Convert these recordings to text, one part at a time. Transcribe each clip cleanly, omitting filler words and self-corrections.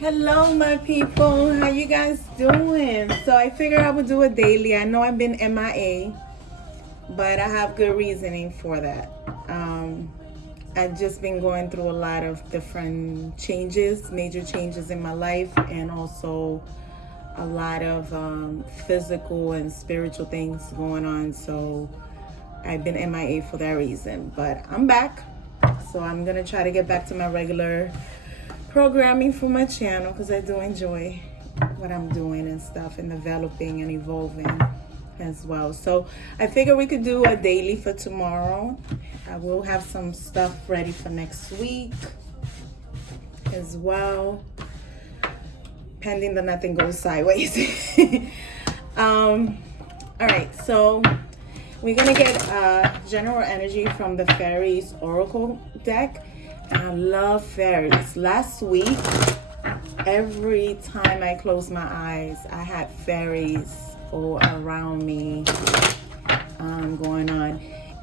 Hello, my people. How you guys doing? So I figured I would do a daily. I know I've been MIA, but I have good reasoning for that. I've just been going through a lot of different changes, major changes in my life, and also a lot of physical and spiritual things going on. So I've been MIA for that reason, but I'm back. So I'm gonna try to get back to my regular programming for my channel because I do enjoy what I'm doing and stuff and developing and evolving as well. So I figured we could do a daily for tomorrow. I will have some stuff ready for next week as well, pending that nothing goes sideways. All right, so we're gonna get general energy from the Fairies Oracle deck. And I love fairies. Last week, every time I closed my eyes, I had fairies all around me going on.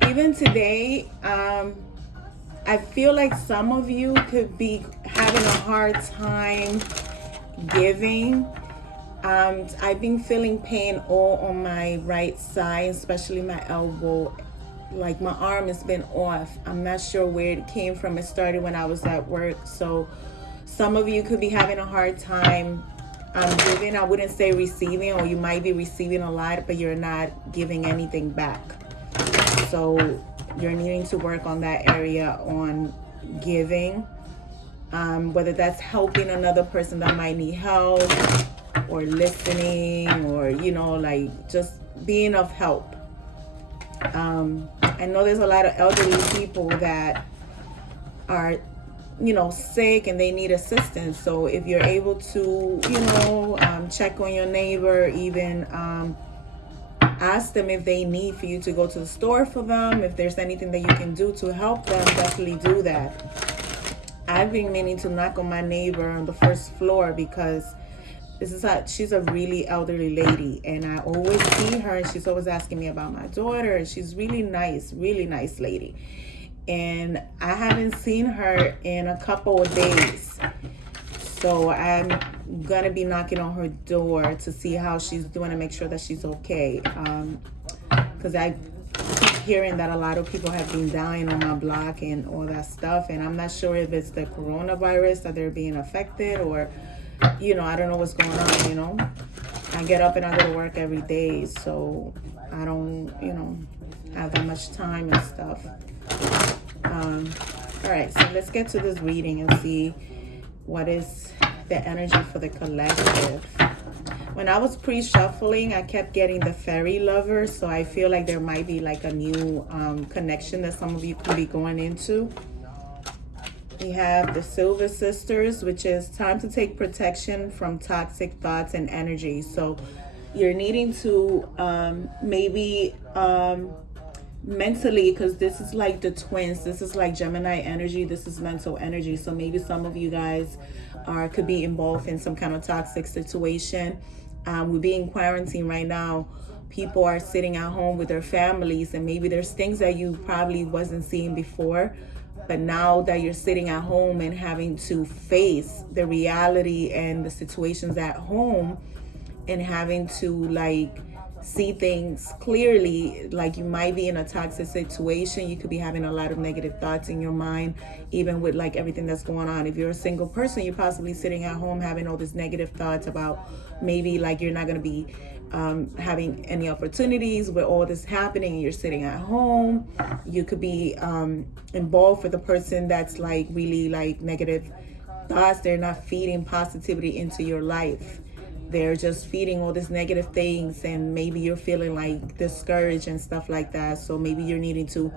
Even today, I feel like some of you could be having a hard time giving. I've been feeling pain all on my right side, especially my elbow. Like my arm has been off. I'm not sure where it came from. It started when I was at work. So some of you could be having a hard time giving. I wouldn't say receiving, or you might be receiving a lot, but you're not giving anything back. So you're needing to work on that area on giving, whether that's helping another person that might need help, or listening, or like just being of help. I know there's a lot of elderly people that are sick and they need assistance. So if you're able to check on your neighbor, even ask them if they need for you to go to the store for them, if there's anything that you can do to help them, definitely do that. I've been meaning to knock on my neighbor on the first floor because she's a really elderly lady, and I always see her, and she's always asking me about my daughter, and she's really nice lady. And I haven't seen her in a couple of days. So I'm gonna be knocking on her door to see how she's doing and make sure that she's okay. Because I keep hearing that a lot of people have been dying on my block and all that stuff, and I'm not sure if it's the coronavirus that they're being affected, or I don't know what's going on. I get up and I go to work every day, so I don't have that much time and stuff. All right, so let's get to this reading and see what is the energy for the collective. When I was pre-shuffling, I kept getting the fairy lover, so I feel like there might be like a new connection that some of you could be going into. We have the Silver Sisters, which is time to take protection from toxic thoughts and energy. So you're needing to maybe mentally, because this is like the twins, this is like Gemini energy, this is mental energy. So maybe some of you guys could be involved in some kind of toxic situation. We're being quarantined right now. People are sitting at home with their families, and maybe there's things that you probably wasn't seeing before. But now that you're sitting at home and having to face the reality and the situations at home, and having to like see things clearly, like you might be in a toxic situation, you could be having a lot of negative thoughts in your mind, even with like everything that's going on. If you're a single person, you're possibly sitting at home having all these negative thoughts about maybe like you're not going to be having any opportunities with all this happening, and you're sitting at home. You could be involved with a person that's like really like negative thoughts. They're not feeding positivity into your life. They're just feeding all these negative things, and maybe you're feeling like discouraged and stuff like that. So maybe you're needing to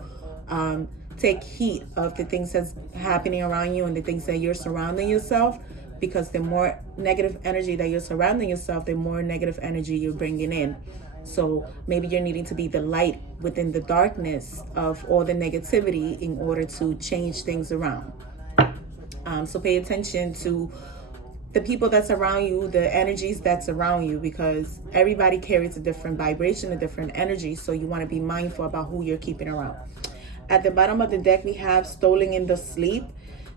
take heed of the things that's happening around you and the things that you're surrounding yourself, because the more negative energy that you're surrounding yourself, the more negative energy you're bringing in. So maybe you're needing to be the light within the darkness of all the negativity in order to change things around. So pay attention to the people that's around you, the energies that's around you, because everybody carries a different vibration, a different energy. So you want to be mindful about who you're keeping around. At the bottom of the deck, we have Stolen in the Sleep.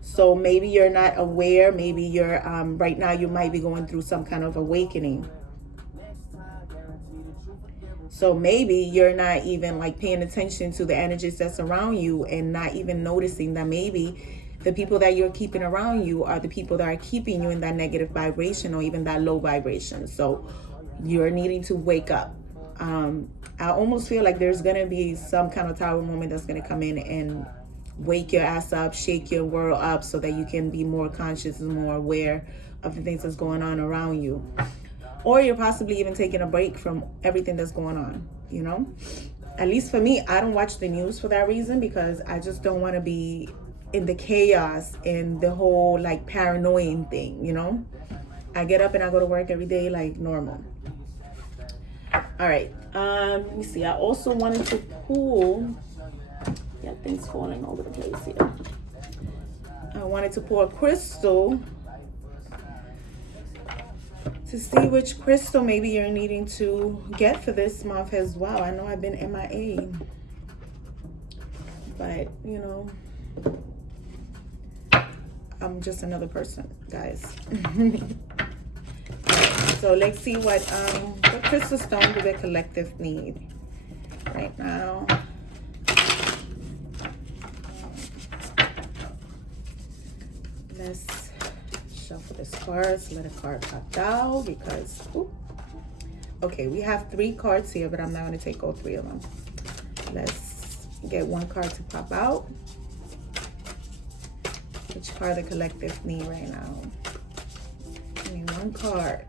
So maybe you're not aware. Maybe you're right now you might be going through some kind of awakening. So maybe you're not even like paying attention to the energies that's around you and not even noticing that maybe the people that you're keeping around you are the people that are keeping you in that negative vibration or even that low vibration. So you're needing to wake up. I almost feel like there's going to be some kind of tower moment that's going to come in and wake your ass up, shake your world up so that you can be more conscious and more aware of the things that's going on around you. Or you're possibly even taking a break from everything that's going on, you know? At least for me, I don't watch the news for that reason, because I just don't want to be in the chaos and the whole like paranoid thing, you know? I get up and I go to work every day like normal. All right, let me see. I also wanted to pull, yeah, things falling over the place here. I wanted to pull a crystal to see which crystal maybe you're needing to get for this month as well. I know I've been MIA, but you know, I'm just another person, guys. So let's see what crystal stone do the collective need right now. Let's shuffle this cards. Let a card pop out because, ooh. Okay, we have 3 cards here, but I'm not going to take all 3 of them. Let's get one card to pop out. Which card the collective need right now? Give me one card.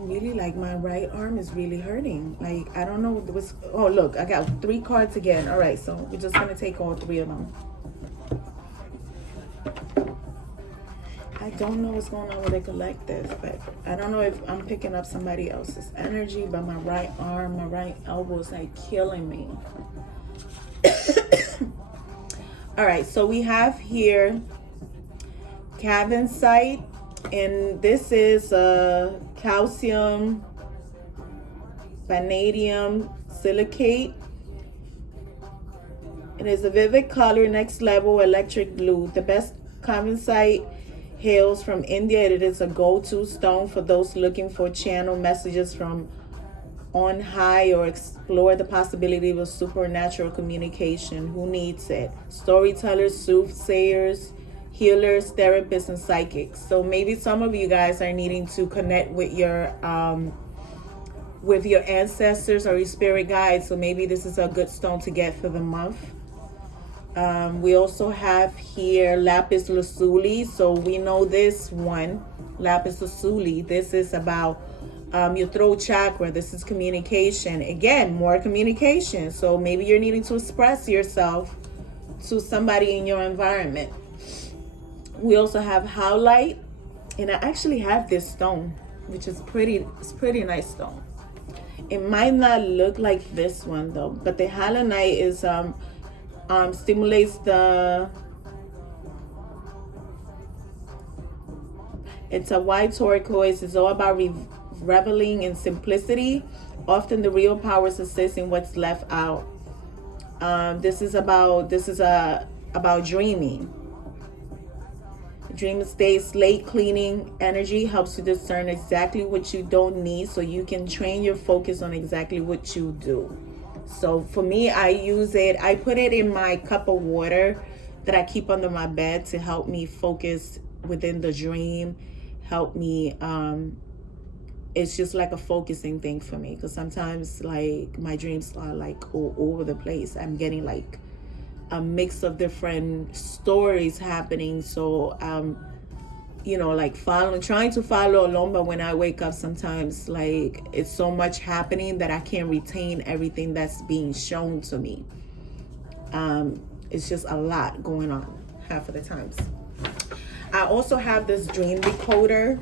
Really, like, my right arm is really hurting. Like, I don't know what's, oh look, I got 3 cards again. All right, so we're just gonna take all 3 of them. I don't know what's going on with the collective, but I don't know if I'm picking up somebody else's energy, but my right arm, my right elbow is like killing me. All right, so we have here Cavensite, and this is calcium, vanadium silicate. It is a vivid color, next level electric blue. The best Cavensite hails from India. It is a go-to stone for those looking for channel messages from on high or explore the possibility of a supernatural communication. Who needs it? Storytellers, soothsayers, healers, therapists, and psychics. So maybe some of you guys are needing to connect with your ancestors or your spirit guides. So maybe this is a good stone to get for the month. We also have here lapis lazuli. So we know this one, lapis lazuli. This is about your throat chakra. This is communication. Again, more communication. So maybe you're needing to express yourself to somebody in your environment. We also have howlite, and I actually have this stone, which is it's pretty nice stone. It might not look like this one though, but the howlite is stimulates it's a white turquoise. It's all about reveling in simplicity. Often the real power is assessing what's left out. This is about dreaming. Dream state, slate cleaning energy helps you discern exactly what you don't need, so you can train your focus on exactly what you do. So for me, I use it. I put it in my cup of water that I keep under my bed to help me focus within the dream. Help me. It's just like a focusing thing for me, because sometimes like my dreams are like all over the place. I'm getting like a mix of different stories happening. So you know, like trying to follow along, but when I wake up sometimes like it's so much happening that I can't retain everything that's being shown to me. It's just a lot going on half of the times. I also have this dream decoder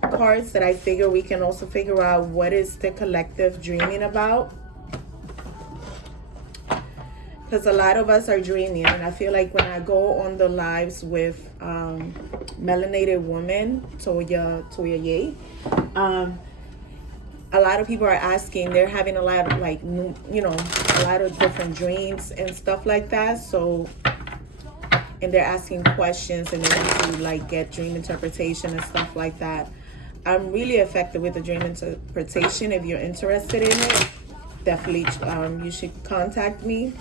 cards that I figure we can also figure out what is the collective dreaming about. because a lot of us are dreaming, and I feel like when I go on the lives with Melanated Woman, Toya Ye, a lot of people are asking, they're having a lot of like, you know, a lot of different dreams and stuff like that. So, and they're asking questions and they want to like get dream interpretation and stuff like that. I'm really effective with the dream interpretation. If you're interested in it, definitely you should contact me.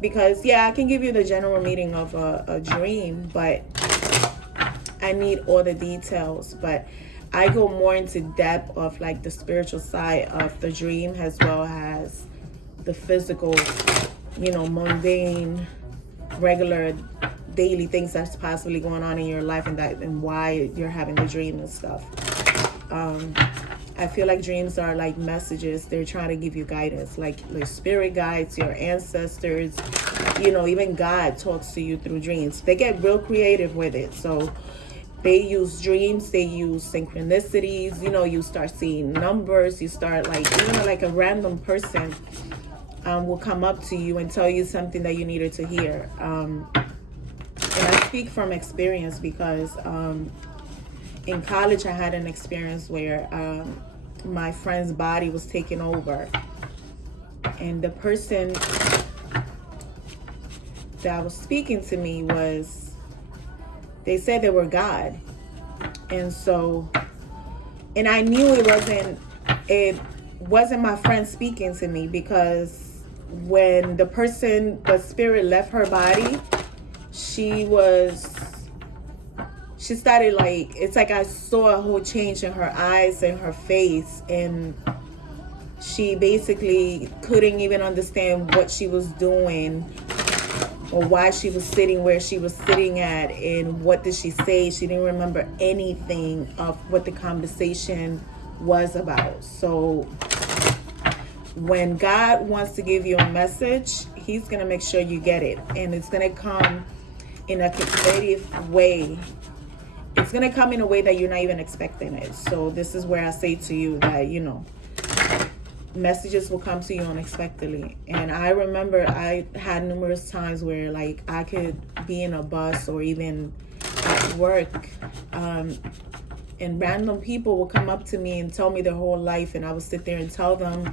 Because yeah, I can give you the general meaning of a dream, but I need all the details. But I go more into depth of like the spiritual side of the dream, as well as the physical, you know, mundane, regular, daily things that's possibly going on in your life, and why you're having the dream and stuff. I feel like dreams are like messages. They're trying to give you guidance, like spirit guides, your ancestors, you know, even God talks to you through dreams. They get real creative with it. So they use dreams, they use synchronicities, you know, you start seeing numbers, you start like, you know, like a random person will come up to you and tell you something that you needed to hear. And I speak from experience because in college I had an experience where my friend's body was taken over, and the person that was speaking to me was, they said they were God. And so, and I knew it wasn't my friend speaking to me, because when the spirit left her body, she started like, it's like I saw a whole change in her eyes and her face, and she basically couldn't even understand what she was doing or why she was sitting where she was sitting at, and what did she say. She didn't remember anything of what the conversation was about. So when God wants to give you a message, he's going to make sure you get it, and it's going to come in a creative way. It's going to come in a way that you're not even expecting it. So this is where I say to you that, you know, messages will come to you unexpectedly. And I remember I had numerous times where like I could be in a bus or even at work, and random people will come up to me and tell me their whole life, and I would sit there and tell them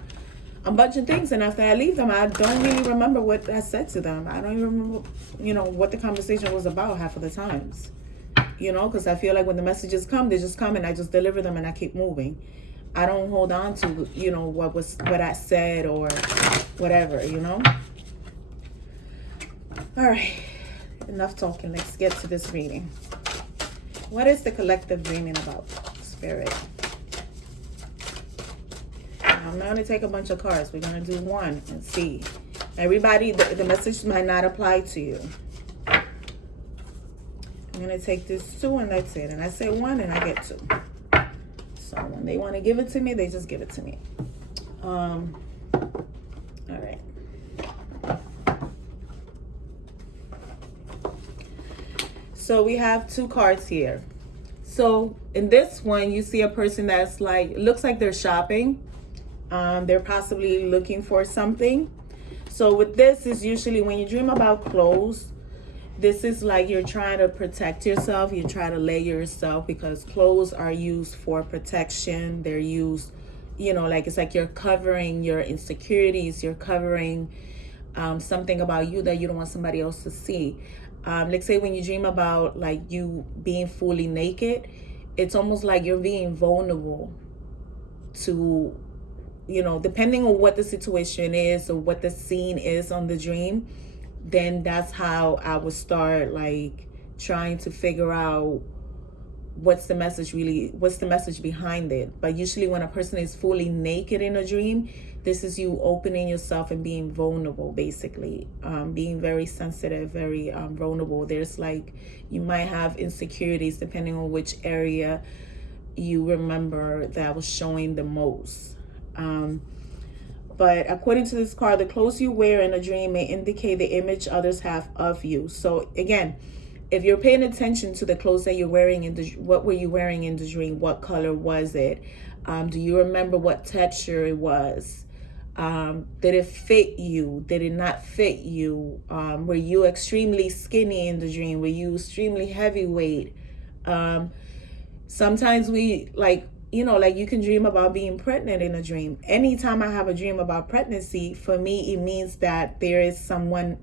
a bunch of things, and after I leave them, I don't really remember what I said to them. I don't even remember, you know, what the conversation was about half of the times. You know, because I feel like when the messages come, they just come and I just deliver them and I keep moving. I don't hold on to, you know, what I said or whatever, you know. All right, enough talking. Let's get to this reading. What is the collective dreaming about, Spirit? I'm not going to take a bunch of cards. We're going to do one and see. Everybody, the message might not apply to you. I'm going to take this 2 and that's it. And I say 1 and I get 2. So when they want to give it to me, they just give it to me. All right. So we have 2 cards here. So in this one, you see a person that's like, looks like they're shopping. They're possibly looking for something. So with this is usually when you dream about clothes, this is like you're trying to protect yourself. You try to layer yourself, because clothes are used for protection. They're used, you know, like it's like you're covering your insecurities. You're covering something about you that you don't want somebody else to see. Like say when you dream about like you being fully naked, it's almost like you're being vulnerable to, you know, depending on what the situation is or what the scene is on the dream, then that's how I would start like trying to figure out what's the message behind it. But usually when a person is fully naked in a dream, this is you opening yourself and being vulnerable, basically, being very sensitive, very vulnerable. There's like, you might have insecurities depending on which area you remember that was showing the most. But according to this card, the clothes you wear in a dream may indicate the image others have of you. So again, if you're paying attention to the clothes that you're wearing what were you wearing in the dream? What color was it? Do you remember what texture it was? Did it fit you? Did it not fit you? Were you extremely skinny in the dream? Were you extremely heavyweight? Sometimes we like, like you can dream about being pregnant in a dream. Anytime I have a dream about pregnancy, for me, it means that there is someone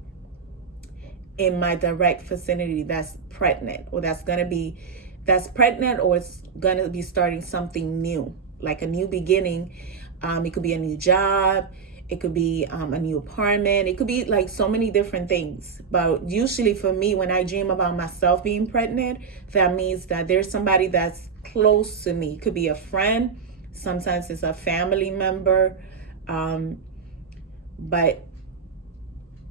in my direct vicinity that's pregnant, or that's pregnant, or it's gonna be starting something new, like a new beginning. It could be a new job, it could be a new apartment, it could be like so many different things. But usually for me, when I dream about myself being pregnant, that means that there's somebody that's close to me. It could be a friend, sometimes it's a family member, but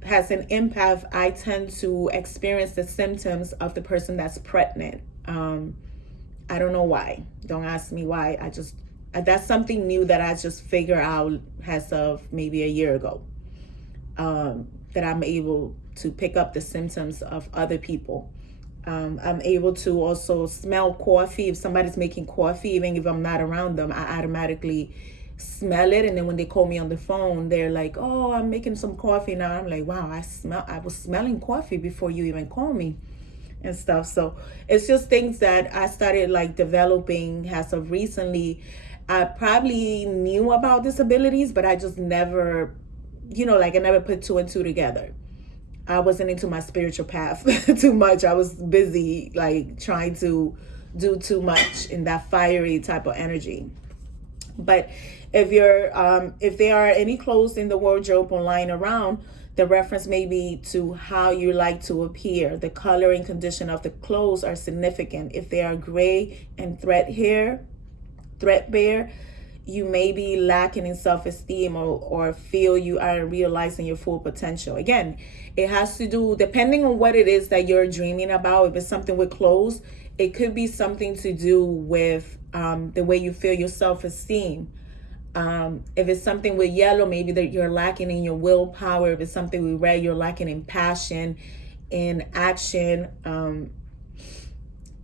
has an empath, I tend to experience the symptoms of the person that's pregnant. I don't know why. Don't ask me why. That's something new that I just figured out as of maybe a year ago, that I'm able to pick up the symptoms of other people. I'm able to also smell coffee. If somebody's making coffee, even if I'm not around them, I automatically smell it. And then when they call me on the phone, they're like, oh, I'm making some coffee now. I'm like, wow, I was smelling coffee before you even called me and stuff. So it's just things that I started like developing as of recently. I probably knew about disabilities, but I just never, I never put two and two together. I wasn't into my spiritual path too much. I was busy like trying to do too much in that fiery type of energy. But if there are any clothes in the wardrobe or lying around, the reference may be to how you like to appear. The color and condition of the clothes are significant. If they are gray and threadbare, you may be lacking in self-esteem or feel you aren't realizing your full potential. Again, it has to do, depending on what it is that you're dreaming about. If it's something with clothes, it could be something to do with the way you feel your self-esteem. If it's something with yellow, maybe that you're lacking in your willpower. If it's something with red, you're lacking in passion, in action.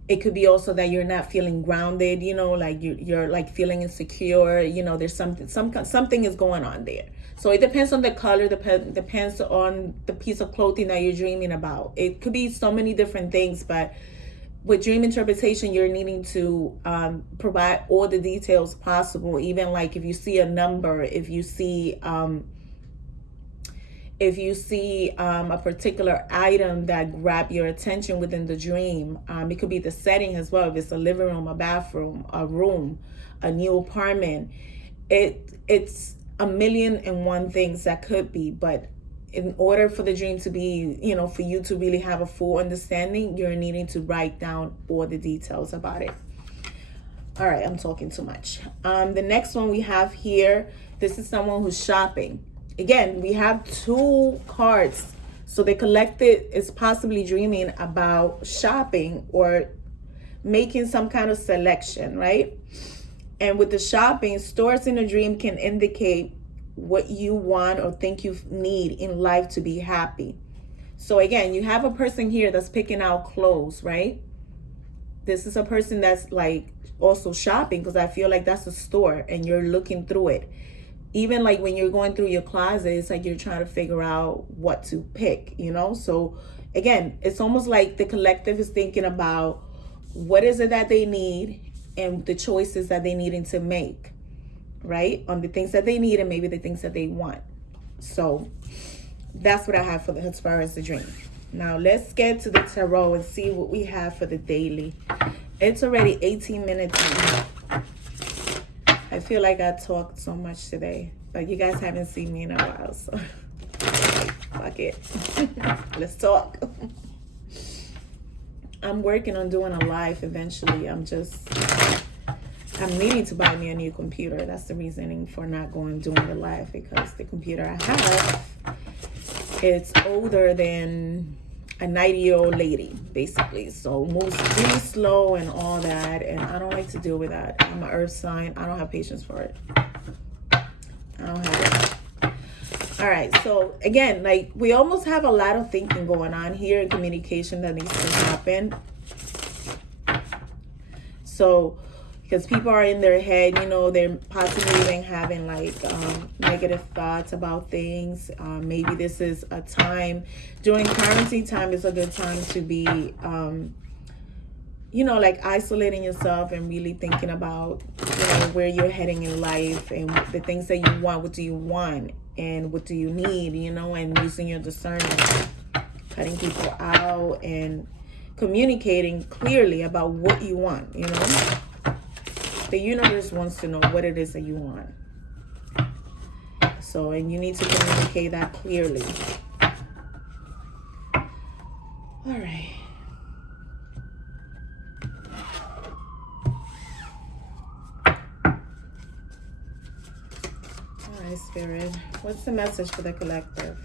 It could be also that you're not feeling grounded, like you're like feeling insecure. There's something is going on there. So it depends on the color, depends on the piece of clothing that you're dreaming about. It could be so many different things, but with dream interpretation, you're needing to provide all the details possible. Even like if you see a number, if you see a particular item that grab your attention within the dream, it could be the setting as well. If it's a living room, a bathroom, a room, a new apartment, it's a million and one things that could be. But in order for the dream to be, for you to really have a full understanding, you're needing to write down all the details about it. All right, I'm talking too much. The next one we have here, this is someone who's shopping. Again, we have two cards. So the collected is possibly dreaming about shopping or making some kind of selection, right? And with the shopping, stores in a dream can indicate what you want or think you need in life to be happy. So again, you have a person here that's picking out clothes, right? This is a person that's like also shopping, because I feel like that's a store and you're looking through it. Even like when you're going through your closet, it's like you're trying to figure out what to pick, So again, it's almost like the collective is thinking about what is it that they need and the choices that they needing to make, right? On the things that they need and maybe the things that they want. So that's what I have for as far as the dream. Now let's get to the tarot and see what we have for the daily. It's already 18 minutes in. I feel like I talked so much today, but you guys haven't seen me in a while, so fuck it. Let's talk. I'm working on doing a live eventually. I'm needing to buy me a new computer. That's the reasoning for not doing the live, because the computer I have, it's older than a 90-year-old lady, basically. So moves really slow and all that, and I don't like to deal with that. I'm an earth sign. I don't have patience for it. I don't have it. All right, so again, like we almost have a lot of thinking going on here in communication that needs to happen. So because people are in their head, you know, they're possibly even having like negative thoughts about things. Maybe this is a time, during quarantine time is a good time to be, you know, like isolating yourself and really thinking about, you know, where you're heading in life and the things that you want. What do you want and what do you need, you know, and using your discernment, cutting people out and communicating clearly about what you want, you know. The universe wants to know what it is that you want. So, and you need to communicate that clearly. All right. All right, Spirit. What's the message for the collective?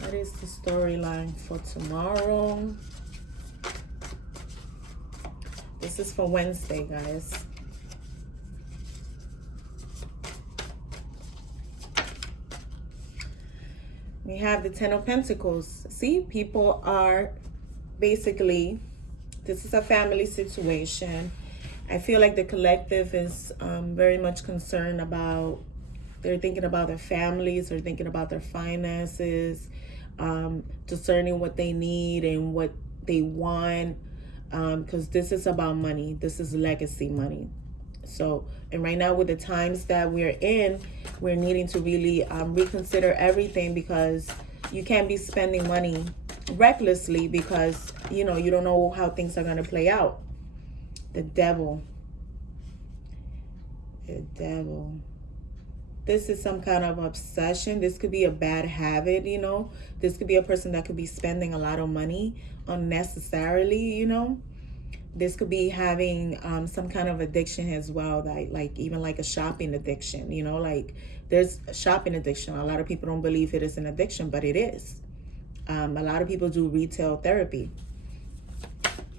What is the storyline for tomorrow? This is for Wednesday, guys. We have the Ten of Pentacles. See, people are basically, this is a family situation. I feel like the collective is very much concerned about, they're thinking about their families, they're thinking about their finances, discerning what they need and what they want. Because this is about money. This is legacy money. So, and right now with the times that we're in, we're needing to really reconsider everything, because you can't be spending money recklessly, because, you know, you don't know how things are going to play out. The devil. The devil. This is some kind of obsession. This could be a bad habit, you know. This could be a person that could be spending a lot of money unnecessarily, you know. This could be having some kind of addiction as well, that like even like a shopping addiction, you know, like there's a shopping addiction. A lot of people don't believe it is an addiction, but it is. A lot of people do retail therapy,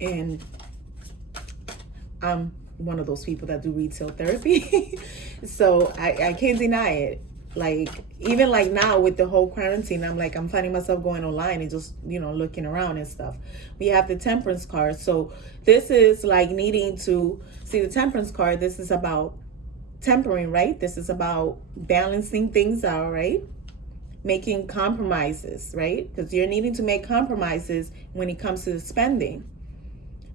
and I'm one of those people that do retail therapy. So I can't deny it. Like, even like now with the whole quarantine, I'm finding myself going online and just, you know, looking around and stuff. We have the Temperance card. So this is like needing to see the Temperance card. This is about tempering, right? This is about balancing things out, right? Making compromises, right? Because you're needing to make compromises when it comes to the spending.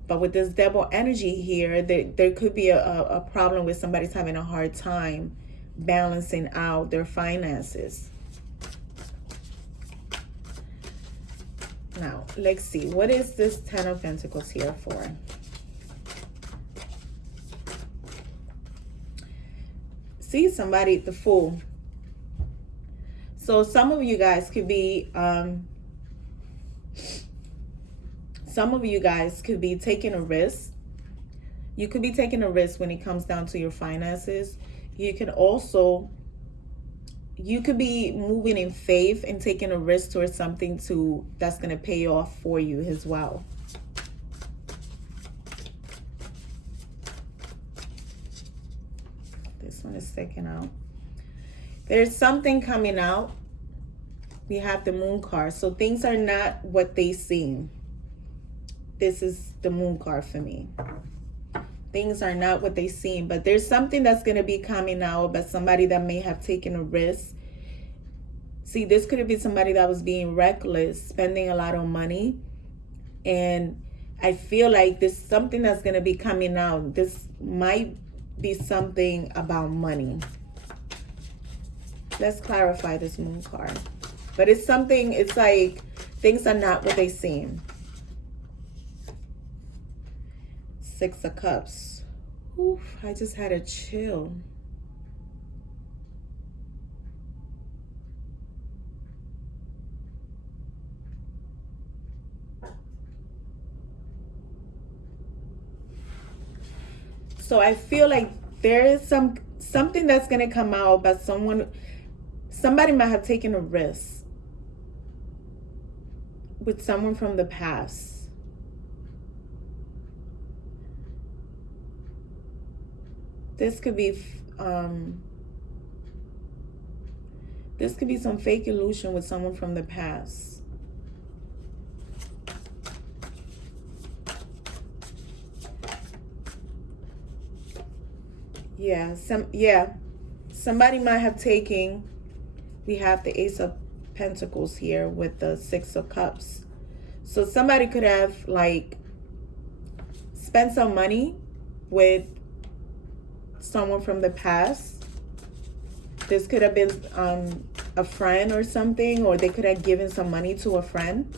But with this devil energy here, there could be a problem with somebody's having a hard time balancing out their finances. Now, let's see. What is this Ten of Pentacles here for? See, somebody, the Fool. So some of you guys could be... some of you guys could be taking a risk. You could be taking a risk when it comes down to your finances. You could also, you could be moving in faith and taking a risk towards something that's going to pay off for you as well. This one is sticking out. There's something coming out. We have the Moon card. So things are not what they seem. This is the Moon card for me. Things are not what they seem, but there's something that's going to be coming out, but somebody that may have taken a risk. See, this could have been somebody that was being reckless, spending a lot of money. And I feel like there's something that's going to be coming out. This might be something about money. Let's clarify this Moon card. But it's something, it's like things are not what they seem. Six of Cups. Oof, I just had a chill. So I feel like there is something that's going to come out, but somebody might have taken a risk with someone from the past. This could be some fake illusion with someone from the past. Yeah, somebody might have taken, we have the Ace of Pentacles here with the Six of Cups. So somebody could have like spent some money with someone from the past. This could have been a friend or something, or they could have given some money to a friend.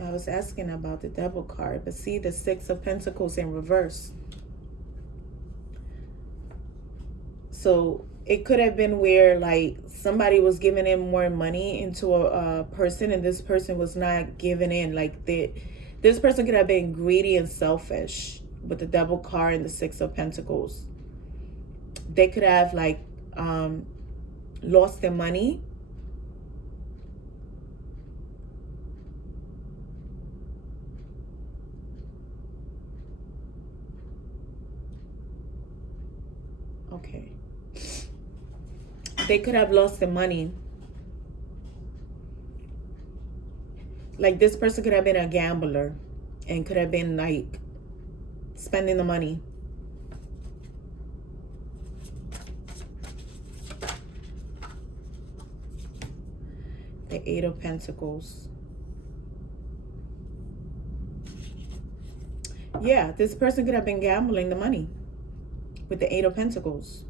I was asking about the Devil card, but see the Six of Pentacles in reverse. So it could have been where like somebody was giving in more money into a person, and this person was not giving in. Like this person could have been greedy and selfish with the Devil card and the Six of Pentacles. They could have like lost their money. Okay. They could have lost the money. Like this person could have been a gambler and could have been like spending the money. The Eight of Pentacles. Yeah, this person could have been gambling the money with the Eight of Pentacles.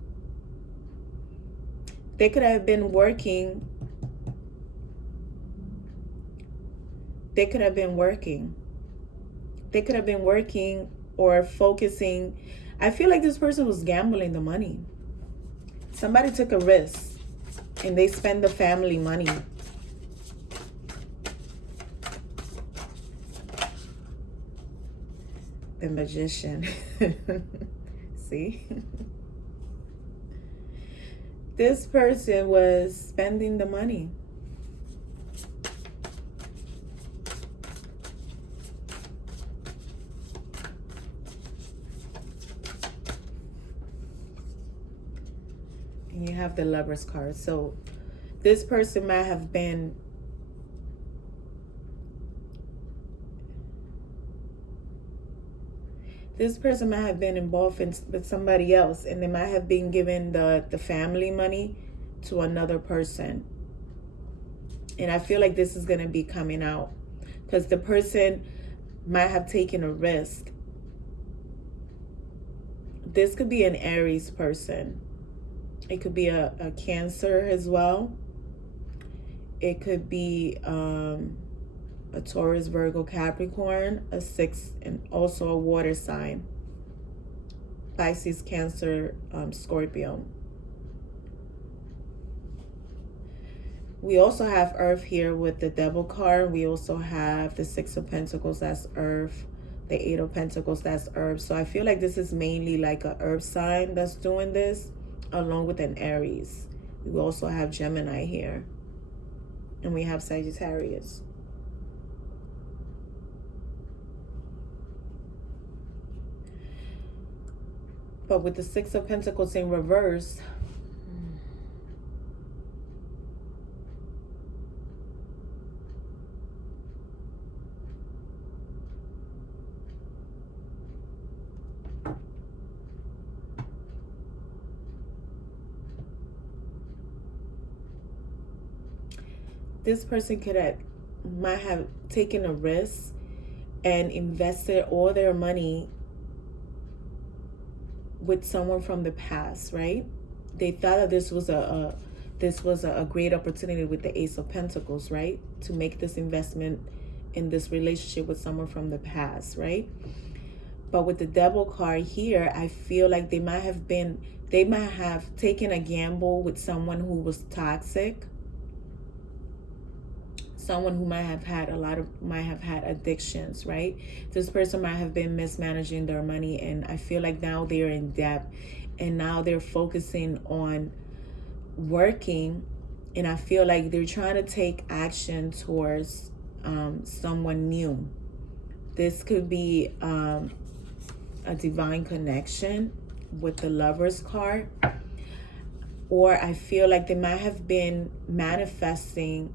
They could have been working. They could have been working. They could have been working or focusing. I feel like this person was gambling the money. Somebody took a risk and they spent the family money. The Magician. See? This person was spending the money. And you have the Lover's card. So this person might have been involved with somebody else, and they might have been given the family money to another person. And I feel like this is going to be coming out because the person might have taken a risk. This could be an Aries person. It could be a Cancer as well. It could be a Taurus, Virgo, Capricorn, a 6, and also a water sign. Pisces, Cancer, Scorpio. We also have Earth here with the Devil card. We also have the Six of Pentacles, that's Earth. The Eight of Pentacles, that's Earth. So I feel like this is mainly like a Earth sign that's doing this, along with an Aries. We also have Gemini here. And we have Sagittarius. But with the Six of Pentacles in reverse, this person might have taken a risk and invested all their money with someone from the past, right? They thought that this was a great opportunity with the Ace of Pentacles, right? To make this investment in this relationship with someone from the past, right? But with the Devil card here, I feel like they might have taken a gamble with someone who was toxic. Someone who might have had addictions, right? This person might have been mismanaging their money, and I feel like now they're in debt, and now they're focusing on working, and I feel like they're trying to take action towards someone new. This could be a divine connection with the Lover's card, or I feel like they might have been manifesting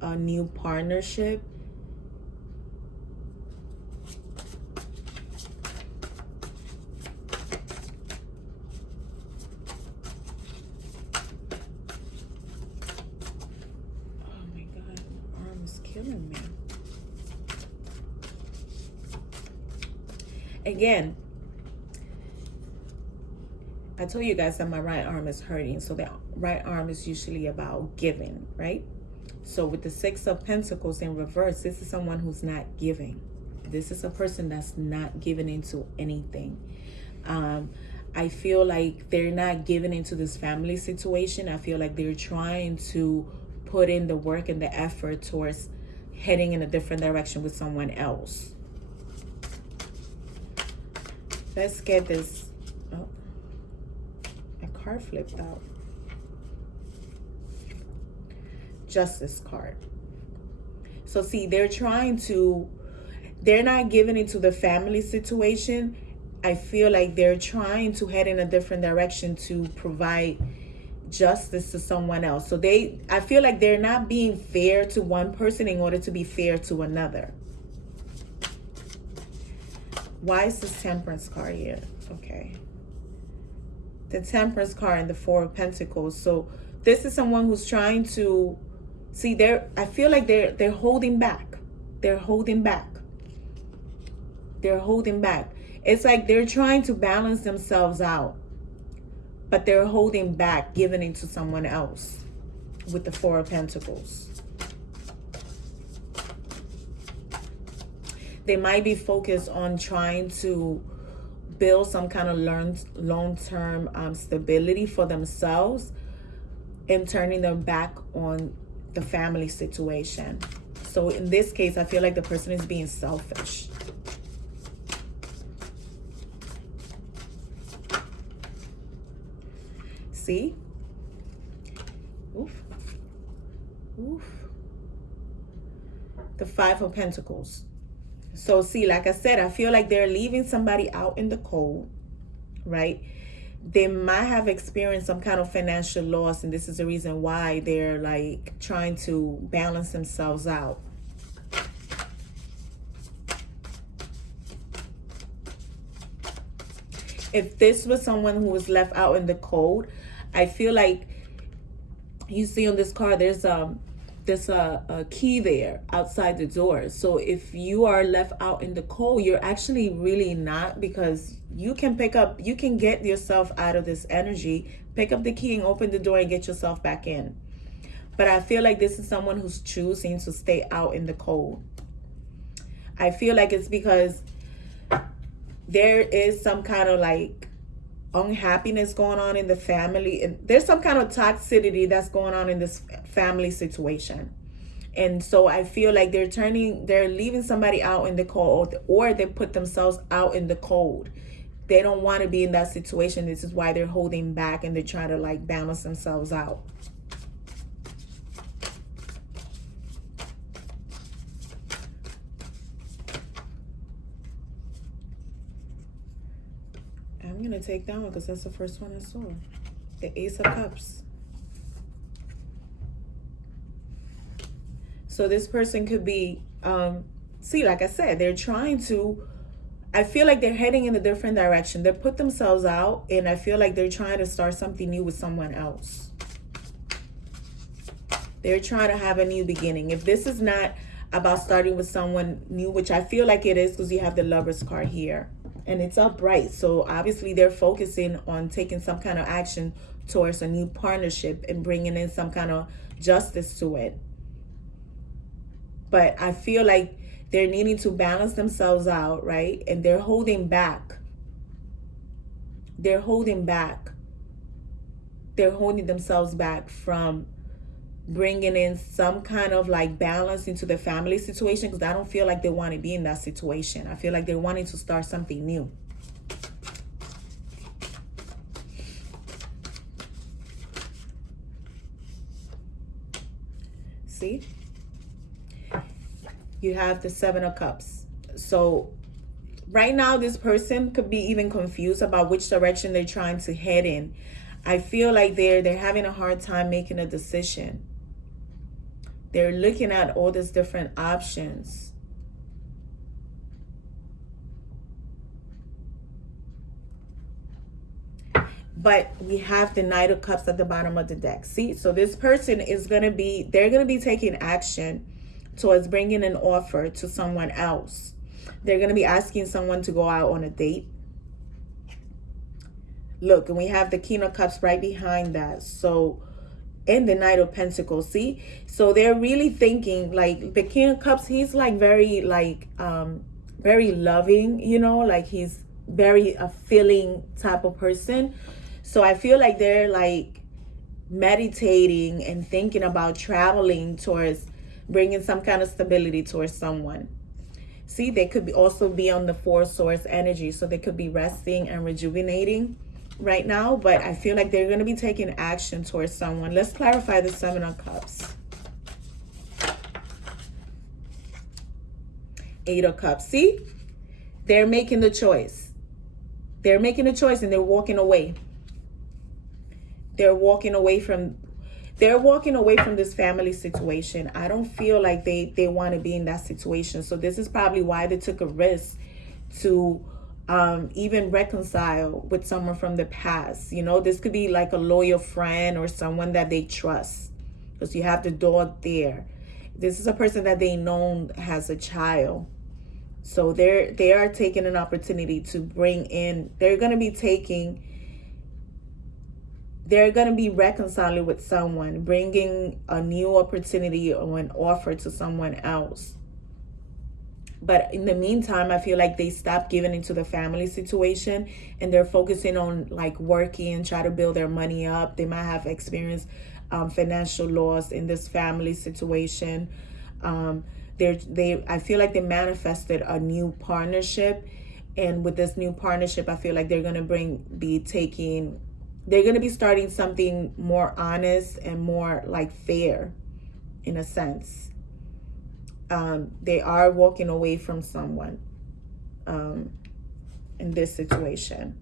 a new partnership. giving me? Again, I told you guys that my right arm is hurting. So the right arm is usually about giving, right? So with the Six of Pentacles in reverse, this is someone who's not giving. This is a person that's not giving into anything. I feel like they're not giving into this family situation. I feel like they're trying to put in the work and the effort towards heading in a different direction with someone else. Let's get this. Oh, a card flipped out. Justice card. So see, they're not giving into the family situation. I feel like they're trying to head in a different direction to provide justice to someone else. So I feel like they're not being fair to one person in order to be fair to another. Why is this Temperance card here? Okay. The Temperance card and the Four of Pentacles. So this is someone who's trying to see, I feel like they're holding back. They're holding back. They're holding back. It's like they're trying to balance themselves out, but they're holding back, giving it to someone else with the Four of Pentacles. They might be focused on trying to build some kind of long-term stability for themselves and turning their back on the family situation. So in this case, I feel like the person is being selfish. See? Oof. Oof. The Five of Pentacles. So see, like I said, I feel like they're leaving somebody out in the cold, right? They might have experienced some kind of financial loss, and this is the reason why they're like trying to balance themselves out. If this was someone who was left out in the cold, I feel like you see on this card, there's a key there outside the door. So if you are left out in the cold, you're actually really not, because you can get yourself out of this energy, pick up the key and open the door and get yourself back in. But I feel like this is someone who's choosing to stay out in the cold. I feel like it's because there is some kind of like unhappiness going on in the family, and there's some kind of toxicity that's going on in this family situation. And so I feel like they're leaving somebody out in the cold, or they put themselves out in the cold. They don't want to be in that situation. This is why they're holding back, and they're trying to like balance themselves out. I'm going to take that one because that's the first one I saw. The Ace of Cups. So this person could be, see, like I said, they're trying to, I feel like they're heading in a different direction. They put themselves out, and I feel like they're trying to start something new with someone else. They're trying to have a new beginning. If this is not about starting with someone new, which I feel like it is because you have the Lovers card here. And it's upright. So obviously they're focusing on taking some kind of action towards a new partnership and bringing in some kind of justice to it. But I feel like they're needing to balance themselves out, right? And they're holding back. They're holding back. They're holding themselves back from bringing in some kind of like balance into the family situation, because I don't feel like they want to be in that situation. I feel like they're wanting to start something new. See? You have the Seven of Cups. So right now, this person could be even confused about which direction they're trying to head in. I feel like they're having a hard time making a decision. They're looking at all these different options. But we have the Knight of Cups at the bottom of the deck. See, so this person is they're going to be taking action towards bringing an offer to someone else. They're going to be asking someone to go out on a date. Look, and we have the King of Cups right behind that. So, and the Knight of Pentacles, see? So they're really thinking, like, the King of Cups, he's like very, like, very loving, you know, like he's very a feeling type of person. So I feel like they're like meditating and thinking about traveling towards bringing some kind of stability towards someone. See, they could also be on the Four Swords energy, so they could be resting and rejuvenating right now, but I feel like they're going to be taking action towards someone. Let's clarify the Seven of Cups. Eight of Cups. See, they're making the choice. They're making a choice and they're walking away. They're walking away from this family situation. I don't feel like they want to be in that situation. So this is probably why they took a risk to even reconcile with someone from the past. You know, this could be like a loyal friend or someone that they trust, because you have the dog there. This is a person that they know has a child. So they are taking an opportunity to bring in, they're going to be reconciling with someone, bringing a new opportunity or an offer to someone else. But in the meantime, I feel like they stopped giving into the family situation and they're focusing on like working and try to build their money up. They might have experienced financial loss in this family situation. I feel like they manifested a new partnership, and with this new partnership, I feel like they're gonna be starting something more honest and more like fair, in a sense. They are walking away from someone in this situation.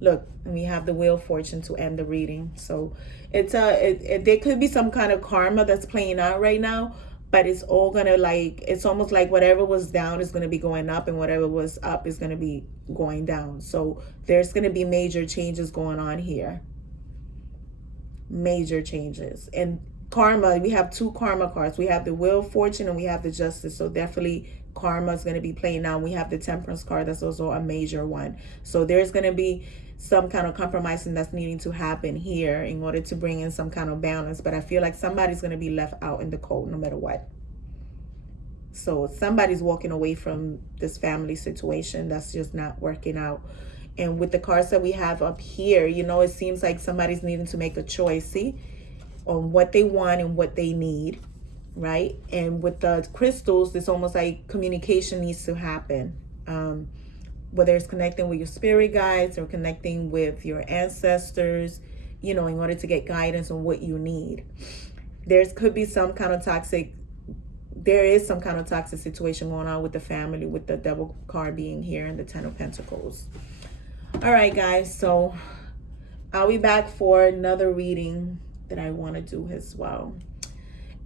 Look, and we have the Wheel of Fortune to end the reading. So there could be some kind of karma that's playing out right now, but it's all gonna it's almost like whatever was down is gonna be going up, and whatever was up is gonna be going down. So there's gonna be major changes going on here. Major changes. And karma, we have two karma cards. We have the Wheel of Fortune and we have the Justice. So definitely karma is going to be playing out. We have the Temperance card. That's also a major one. So there's going to be some kind of compromising that's needing to happen here in order to bring in some kind of balance. But I feel like somebody's going to be left out in the cold no matter what. So somebody's walking away from this family situation that's just not working out. And with the cards that we have up here, you know, it seems like somebody's needing to make a choice, see, on what they want and what they need, right? And with the crystals, it's almost like communication needs to happen. Whether it's connecting with your spirit guides or connecting with your ancestors, you know, in order to get guidance on what you need. There is some kind of toxic situation going on with the family, with the Devil card being here and the Ten of Pentacles. All right, guys, so I'll be back for another reading that I want to do as well.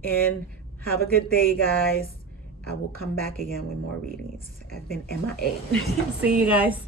And have a good day, guys. I will come back again with more readings. I've been MIA. See you guys.